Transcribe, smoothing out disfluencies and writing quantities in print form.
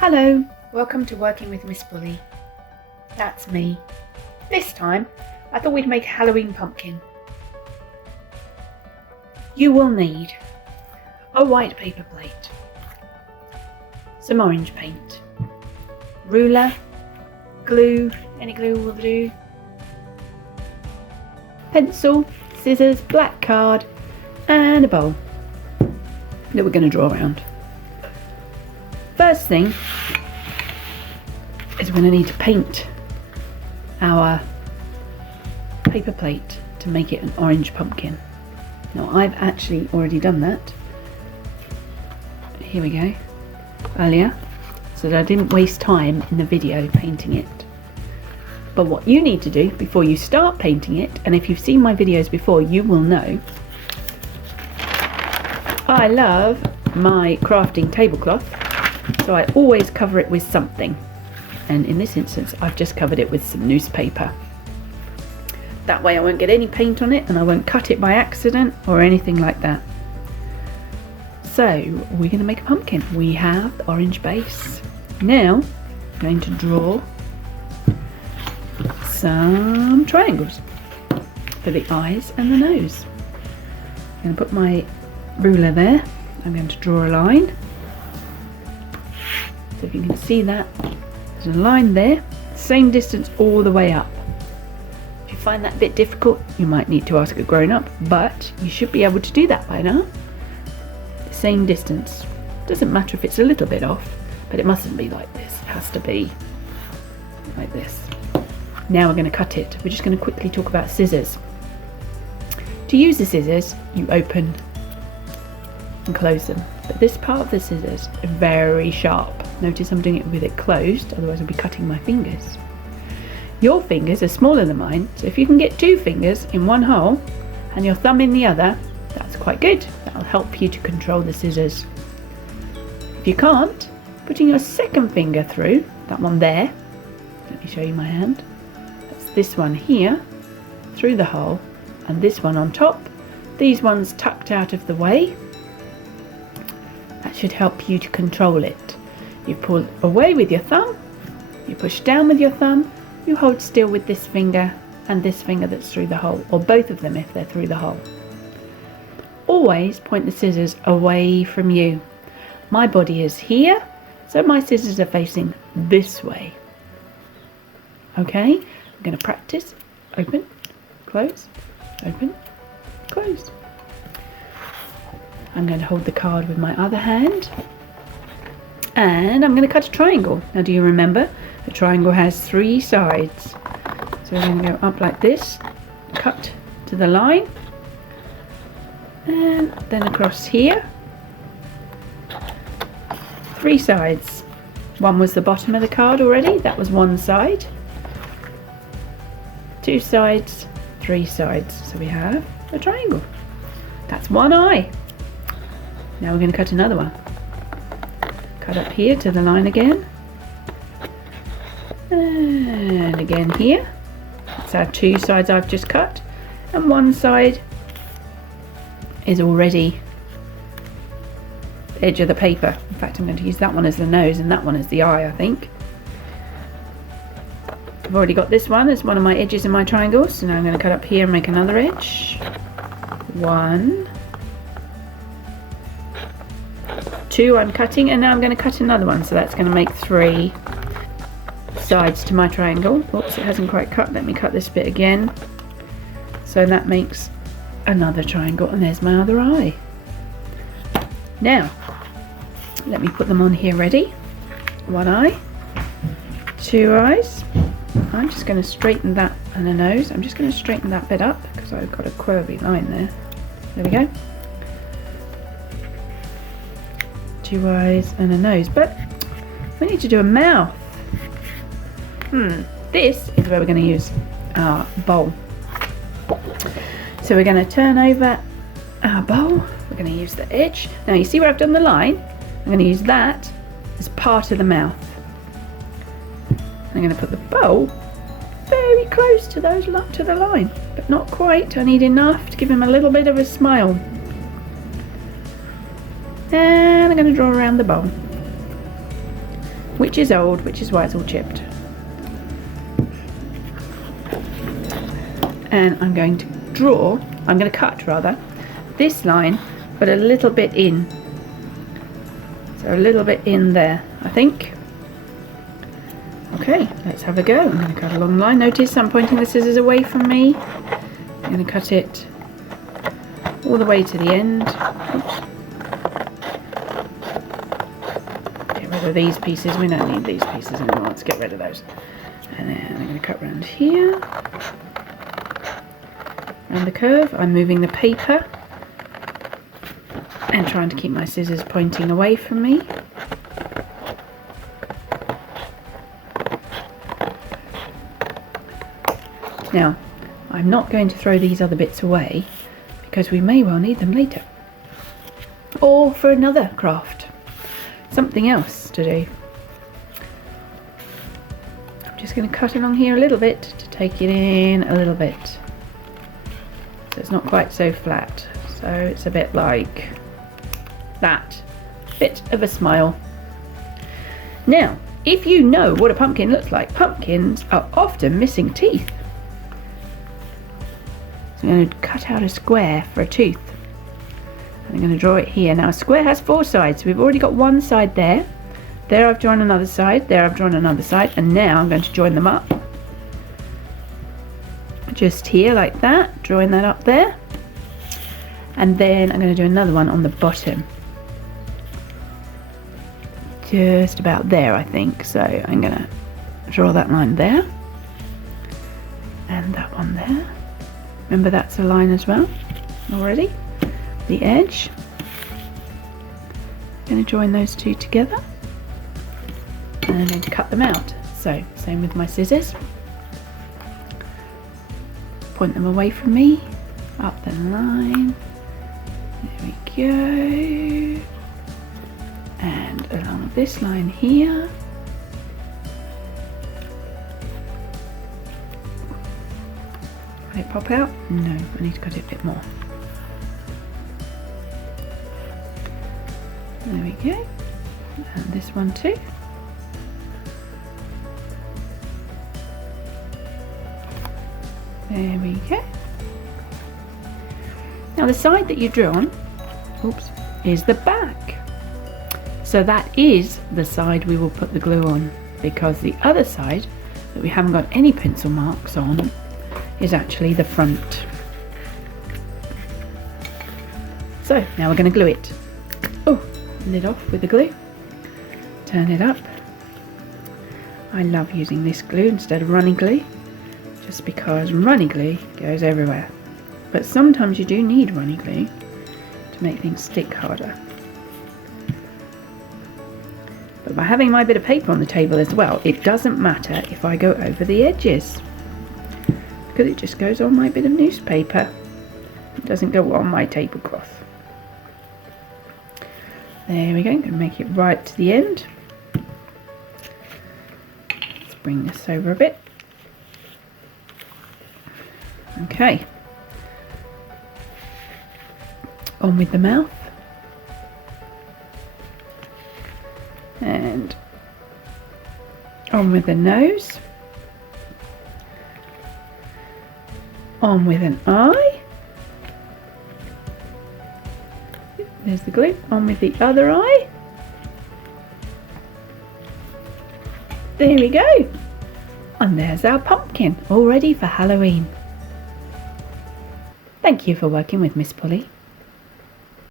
Hello, welcome to Working with Miss Bully. That's me. This time, I thought we'd make a Halloween pumpkin. You will need a white paper plate, some orange paint, ruler, glue, any glue will do, pencil, scissors, black card, and a bowl that we're going to draw around. First thing is we're going to need to paint our paper plate to make it an orange pumpkin. Now I've actually already done that. Here we go. Earlier, so that I didn't waste time in the video painting it. But what you need to do before you start painting it, and if you've seen my videos before, you will know, I love my crafting tablecloth. So I always cover it with something, and in this instance I've just covered it with some newspaper. That way I won't get any paint on it and I won't cut it by accident or anything like that. So we're going to make a pumpkin. We have the orange base. Now I'm going to draw some triangles for the eyes and the nose. I'm going to put my ruler there. I'm going to draw a line. So if you can see that, there's a line there, same distance all the way up. If you find that a bit difficult, you might need to ask a grown-up, but you should be able to do that by now. The same distance. Doesn't matter if it's a little bit off, but it mustn't be like this. It has to be like this. Now we're going to cut it. We're just going to quickly talk about scissors. To use the scissors, you open and close them. But this part of the scissors is very sharp. Notice I'm doing it with it closed, otherwise I'll be cutting my fingers. Your fingers are smaller than mine, so if you can get 2 fingers in one hole and your thumb in the other, that's quite good. That'll help you to control the scissors. If you can't, putting your second finger through, that one there, let me show you my hand, that's this one here, through the hole, and this one on top, these ones tucked out of the way. That should help you to control it. You pull away with your thumb, you push down with your thumb, you hold still with this finger and this finger that's through the hole, or both of them if they're through the hole. Always point the scissors away from you. My body is here, so my scissors are facing this way. Okay, I'm going to practice. Open, close, open, close. I'm going to hold the card with my other hand. And I'm going to cut a triangle. Now do you remember? The triangle has 3 sides. So we're going to go up like this, cut to the line, and then across here. 3 sides. One was the bottom of the card already, that was one side. 2 sides, 3 sides. So we have a triangle. That's one eye. Now we're going to cut another one. Cut up here to the line again, and again here. That's our 2 sides I've just cut, and one side is already the edge of the paper. In fact, I'm going to use that one as the nose and that one as the eye, I think. I've already got this one as one of my edges in my triangles, so now I'm going to cut up here and make another edge. 1, 2 I'm cutting, and now I'm going to cut another one, so that's going to make 3 sides to my triangle. Oops, it hasn't quite cut. Let me cut this bit again. So that makes another triangle, and there's my other eye. Now let me put them on here ready. 1 eye, 2 eyes. I'm just going to straighten that, and a nose. I'm just going to straighten that bit up because I've got a curvy line there. There we go. 2 eyes and a nose, but we need to do a mouth. This is where we're going to use our bowl. So we're going to turn over our bowl. We're going to use the edge. Now you see where I've done the line? I'm going to use that as part of the mouth. I'm going to put the bowl very close to the line, but not quite. I need enough to give him a little bit of a smile. And I'm going to draw around the bowl. which is old, which is why it's all chipped. And I'm going to cut rather, this line, but a little bit in. So a little bit in there, I think. Okay, let's have a go. I'm going to cut a long line. Notice I'm pointing the scissors away from me. I'm going to cut it all the way to the end. Oops. Get rid of these pieces. We don't need these pieces anymore. Let's get rid of those. And then I'm going to cut around here. Around the curve. I'm moving the paper and trying to keep my scissors pointing away from me. Now, I'm not going to throw these other bits away because we may well need them later. Or for another craft. Something else to do. I'm just going to cut along here a little bit to take it in a little bit. So it's not quite so flat. So it's a bit like that. Bit of a smile. Now, if you know what a pumpkin looks like, pumpkins are often missing teeth. So I'm going to cut out a square for a tooth. And I'm going to draw it here. Now a square has 4 sides. So we've already got one side there. There I've drawn another side. There I've drawn another side. And now I'm going to join them up. Just here like that. Drawing that up there. And then I'm going to do another one on the bottom. Just about there, I think. So I'm going to draw that line there. And that one there. Remember that's a line as well already. The edge. I'm going to join those two together. And I'm going to cut them out. So, same with my scissors. Point them away from me. Up the line. There we go. And along this line here. Will it pop out? No, I need to cut it a bit more. There we go. And this one too. There we go. Now the side that you've drawn, oops, is the back. So that is the side we will put the glue on, because the other side that we haven't got any pencil marks on is actually the front. So now we're going to glue it. Oh, lid off with the glue. Turn it up. I love using this glue instead of runny glue, just because runny glue goes everywhere. But sometimes you do need runny glue to make things stick harder. But by having my bit of paper on the table as well, it doesn't matter if I go over the edges, because it just goes on my bit of newspaper. It doesn't go on my tablecloth. There we go. I'm going to make it right to the end. Let's bring this over a bit. Okay. On with the mouth. And on with the nose. On with an eye. There's the glue. On with the other eye. There we go. And there's our pumpkin, all ready for Halloween. Thank you for working with Miss Polly.